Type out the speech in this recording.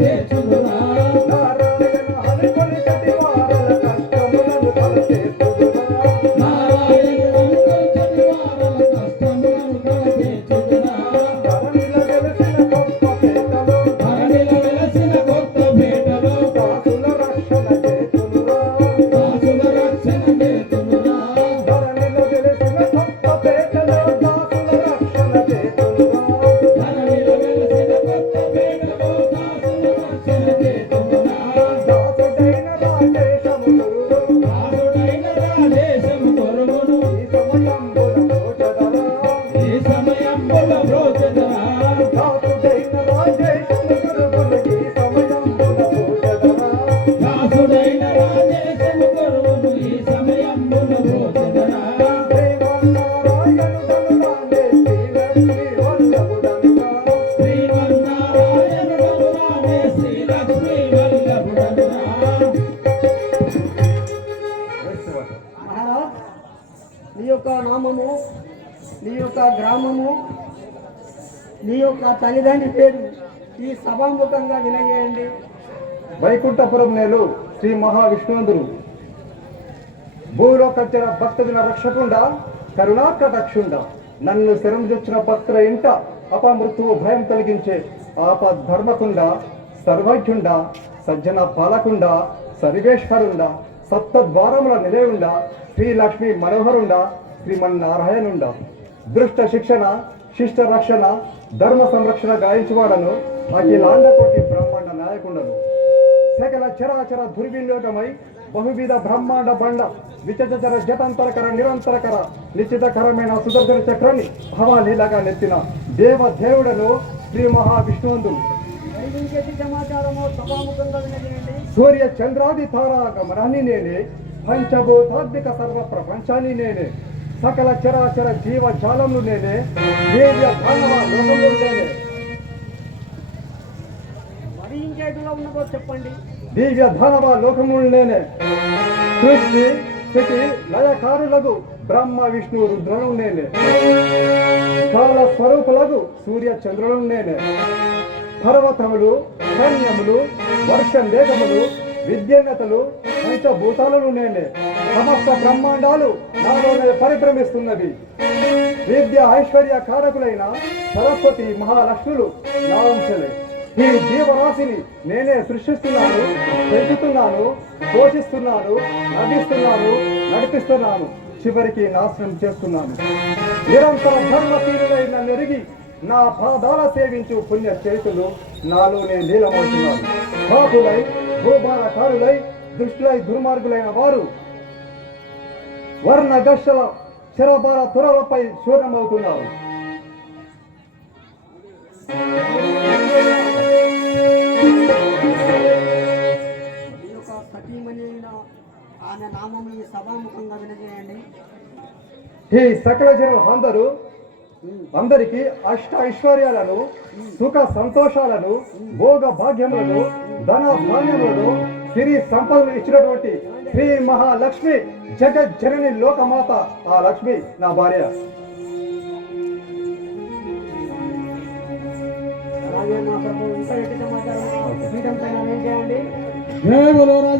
தேச்சுதுனா యొక్క నామము నీ యొక్క గ్రామము నీ యొక్క తల్లిదండ్రి పేరు ఈ సభాముఖంగా వినగేయండి వైకుంఠపురం నేలు శ్రీ మహావిష్ణువంతుడు. భూలో భూలోకచ్చర భక్తజన రక్షకుండ కరుణాకటక్షుండ నన్ను శరంజొచ్చిన భక్తుల ఇంట అపమృత్యువు భయం కలిగించే ఆపధర్మకుండ సర్వజ్ఞుండ సజ్జన పాలకుండ సర్వేశ్వరుండ సప్తద్వారముల నిలయుండ శ్రీ లక్ష్మీ మనోహరుండ శ్రీమన్నారాయణుండ. దృష్ట శిక్షణ శిష్ట రక్షణ ధర్మ సంరక్షణ గాయించువాడను అఖిలాండకోటి బ్రహ్మాండ నాయకుండను. సకల చరాచర దుర్వినియోగమై బహువిధ బ్రహ్మాండ బండ విచచర జటంతరకర నిరంతరకర నిశ్చితకరమైన సుదర్శన చక్రాన్ని భవాలీలగా నెత్తిన దేవ దేవుడను శ్రీ మహావిష్ణువంతుడు సూర్య చంద్రాది తారాగమనాన్ని నేనే పంచభూతాత్మిక సర్వ ప్రపంచాన్ని నేనే. సకల చరాచర జీవజాలము నేనే. దేవ్య దానవ లోకములు నేనే. మరి ఇంకేటిలో ఉన్నదో చెప్పండి. దివ్య దానవ లోకములు నేనే. సృష్టి స్థితి లయకారులకు బ్రహ్మ విష్ణు రుద్రను నేనే. కాల స్వరూపులకు సూర్య చంద్రులను నేనే. పర్వతములు ధాన్యములు వర్ష మేఘములు విద్యన్నతలు పంచభూతాలను నేనే. సమస్త బ్రహ్మాండాలు నాలోనే పరిభ్రమిస్తున్నవి. విద్య ఐశ్వర్య కారకులైన సరస్వతి మహాలక్ష్ములు నా వంశలే ఈ జీవరాశిని నేనే సృష్టిస్తున్నాను పెంచుతున్నాను పోషిస్తున్నాను నటిస్తున్నాను నడిపిస్తున్నాను. చివరికి నాశనం చేస్తున్నాను. నిరంతర ధర్మశీలులైన నెరిగి నా పాదాల సేవించు పుణ్య చేతులు నాలోనే నీలమవుతున్నారు పాపులై భూభారకారులై దుష్టులై దుర్మార్గులైన వారు వర్ణ దశల శరభార తురలపై శూన్యమవుతున్నారు ఆమె నామం ఈ సభాముఖంగా వినజేయండి. ఈ సకల జనం అందరూ అందరికి అష్ట ఐశ్వర్యాలను సుఖ సంతోషాలను భోగ భాగ్యములను ధన ధాన్యములను సిరి సంపదలు ఇచ్చినటువంటి శ్రీ మహాలక్ష్మి జగజ్జనని లోకమాత. ఆ లక్ష్మి నా భార్య. అలాగే మా ప్రభు ఇంకా ఎట్టి సమాచారం పీఠం పైన ఏం చేయండి?